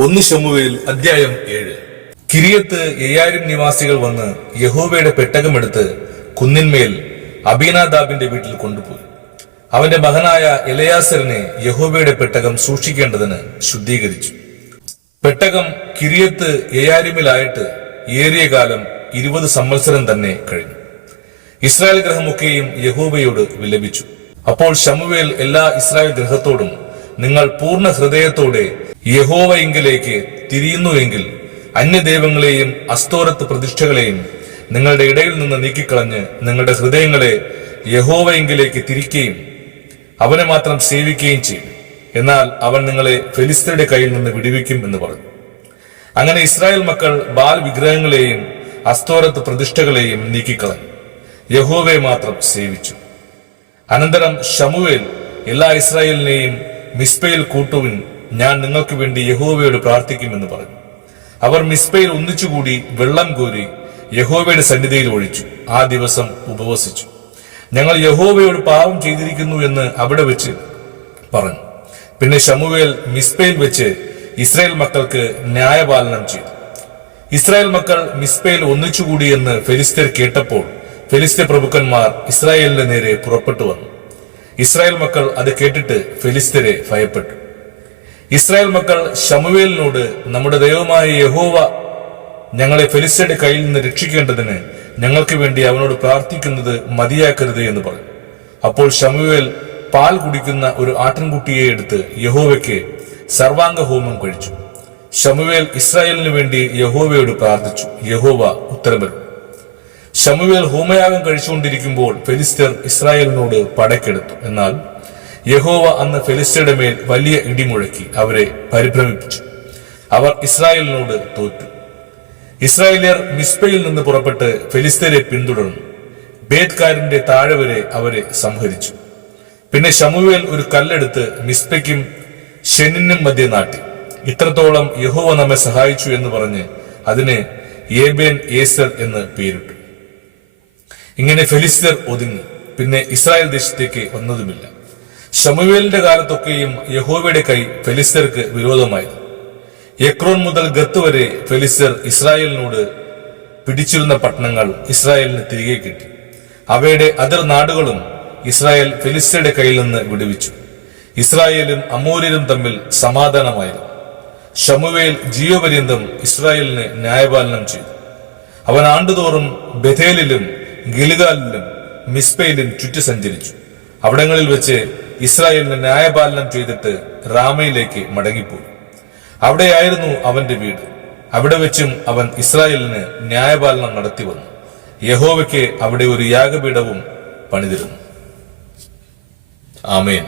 1 ശമൂവേൽ അധ്യായം 7. കിരിയത്ത് യെയാരീം നിവാസികൾ വന്ന് യഹോവയുടെ പെട്ടകമെടുത്ത് കുന്നിന്മേൽ അബീനാദാബിന്റെ വീട്ടിൽ കൊണ്ടുപോയി. അവന്റെ മകനായ എലയാസറിനെ യഹോവയുടെ പെട്ടകം സൂക്ഷിക്കേണ്ടതിന് ശുദ്ധീകരിച്ചു. പെട്ടകം കിരിയത്ത് യെയാരീമിലായിട്ട് ഏറിയ കാലം 20 സംവത്സരം തന്നെ കഴിഞ്ഞു. ഇസ്രായേൽ ഗൃഹമൊക്കെയും യഹോവയോട് വിലപിച്ചു. അപ്പോൾ ശമൂവേൽ എല്ലാ ഇസ്രായേൽ ഗൃഹത്തോടും, നിങ്ങൾ പൂർണ്ണ ഹൃദയത്തോടെ യഹോവയിങ്കിലേക്ക് തിരിയുന്നുവെങ്കിൽ അന്യദൈവങ്ങളെയും അസ്തോരത്ത് പ്രതിഷ്ഠകളെയും നിങ്ങളുടെ ഇടയിൽ നിന്ന് നീക്കിക്കളഞ്ഞ് നിങ്ങളുടെ ഹൃദയങ്ങളെ യഹോവയിങ്കിലേക്ക് തിരിക്കുകയും അവനെ മാത്രം സേവിക്കുകയും ചെയ്യും. എന്നാൽ അവൻ നിങ്ങളെ ഫെലിസ്ത്യരുടെ കയ്യിൽ നിന്ന് വിടുവിക്കും എന്ന് പറഞ്ഞു. അങ്ങനെ ഇസ്രായേൽ മക്കൾ ബാൽ വിഗ്രഹങ്ങളെയും അസ്തോരത്ത് പ്രതിഷ്ഠകളെയും നീക്കിക്കളഞ്ഞു, യഹോവയെ മാത്രം സേവിച്ചു. അനന്തരം ശമൂവേൽ എല്ലാ ഇസ്രായേലിനെയും മിസ്പയിൽ കൂട്ടുവിൻ, ഞാൻ നിങ്ങൾക്ക് വേണ്ടി യഹോവയോട് പ്രാർത്ഥിക്കുമെന്ന് പറഞ്ഞു. അവർ മിസ്പയിൽ ഒന്നിച്ചുകൂടി വെള്ളം കോരി യഹോവയുടെ സന്നിധിയിൽ ഒഴിച്ചു. ആ ദിവസം ഉപവസിച്ചു. ഞങ്ങൾ യഹോവയോട് പാപം ചെയ്തിരിക്കുന്നു എന്ന് അവിടെ വെച്ച് പറഞ്ഞു. പിന്നെ ശമൂവേൽ മിസ്പയിൽ വെച്ച് ഇസ്രായേൽ മക്കൾക്ക് ന്യായപാലനം ചെയ്തു. ഇസ്രായേൽ മക്കൾ മിസ്പയിൽ ഒന്നിച്ചുകൂടി എന്ന് ഫെലിസ്ത്യർ കേട്ടപ്പോൾ ഫെലിസ്ത്യ പ്രഭുക്കന്മാർ ഇസ്രായേലിന്റെ നേരെ പുറപ്പെട്ടു വന്നു. ഇസ്രായേൽ മക്കൾ അത് കേട്ടിട്ട് ഫെലിസ്ത്യരെ ഭയപ്പെട്ടു. ഇസ്രായേൽ മക്കൾ ശമൂവേലിനോട്, നമ്മുടെ ദൈവമായ യഹോവ ഞങ്ങളെ ഫെലിസ്ത്യരുടെ കയ്യിൽ നിന്ന് രക്ഷിക്കേണ്ടതിന് ഞങ്ങൾക്ക് വേണ്ടി അവനോട് പ്രാർത്ഥിക്കുന്നത് മതിയാക്കരുത് എന്ന് പറഞ്ഞു. അപ്പോൾ ശമൂവേൽ പാൽ കുടിക്കുന്ന ഒരു ആട്ടിൻകുട്ടിയെ എടുത്ത് യഹോവയ്ക്ക് സർവാംഗ ഹോമം കഴിച്ചു. ശമൂവേൽ ഇസ്രായേലിന് വേണ്ടി യഹോവയോട് പ്രാർത്ഥിച്ചു. യഹോവ ഉത്തരമരുളി. ശമൂവേൽ ഹോമയാഗം കഴിച്ചുകൊണ്ടിരിക്കുമ്പോൾ ഫെലിസ്ത്യർ ഇസ്രായേലിനോട് പടക്കെടുത്തു. എന്നാൽ യഹോവ അന്ന് ഫെലിസ്ത്യരുടെ മേൽ വലിയ ഇടിമുഴക്കി അവരെ പരിഭ്രമിപ്പിച്ചു. അവർ ഇസ്രായേലിനോട് തോറ്റു. ഇസ്രായേലിയർ മിസ്പയിൽ നിന്ന് പുറപ്പെട്ട് ഫെലിസ്ത്യരെ പിന്തുടർന്നു. ബേത്കാരിന്റെ താഴെ വരെ അവരെ സംഹരിച്ചു. പിന്നെ ശമൂവേൽ ഒരു കല്ലെടുത്ത് മിസ്പയ്ക്കും ശെനിനും മധ്യ നാട്ടി. ഇത്രത്തോളം യഹോവ നമ്മെ സഹായിച്ചു എന്ന് പറഞ്ഞ് അതിന് ഏബേൻ ഏസർ എന്ന് പേരിട്ടു. ഇങ്ങനെ ഫെലിസ്ത്യർ ഒതുങ്ങി, പിന്നെ ഇസ്രായേൽ ദേശത്തേക്ക് വന്നതുമില്ല. ശമൂവേലിന്റെ കാലത്തൊക്കെയും യഹോവയുടെ കൈ ഫെലിസ്ത്യർക്ക് വിരോധമായിരുന്നു. എക്രോൻ മുതൽ ഗത്ത് വരെ ഫെലിസ്ത്യർ ഇസ്രായേലിനോട് പിടിച്ചിരുന്ന പട്ടണങ്ങൾ ഇസ്രായേലിന് തിരികെ കിട്ടി. അവയുടെ അതിർ നാടുകളും ഇസ്രായേൽ ഫെലിസ്ത്യരുടെ കയ്യിൽ നിന്ന് വിടുവിച്ചു. ഇസ്രായേലും അമോര്യരും തമ്മിൽ സമാധാനമായിരുന്നു. ശമൂവേൽ ജീവപര്യന്തം ഇസ്രായേലിന് ന്യായപാലനം ചെയ്തു. അവൻ ആണ്ടുതോറും ബഥേലിലും ഗിൽഗാലിലും മിസ്പയിലും ചുറ്റി സഞ്ചരിച്ചു. അവിടങ്ങളിൽ വെച്ച് ഇസ്രായേലിന് ന്യായപാലനം ചെയ്തിട്ട് റാമയിലേക്ക് മടങ്ങിപ്പോയി. അവിടെയായിരുന്നു അവന്റെ വീട്. അവിടെ വെച്ചും അവൻ ഇസ്രായേലിന് ന്യായപാലനം നടത്തി വന്നു. യഹോവയ്ക്ക് അവിടെ ഒരു യാഗപീഠവും പണിതിരുന്നു. ആമേൻ.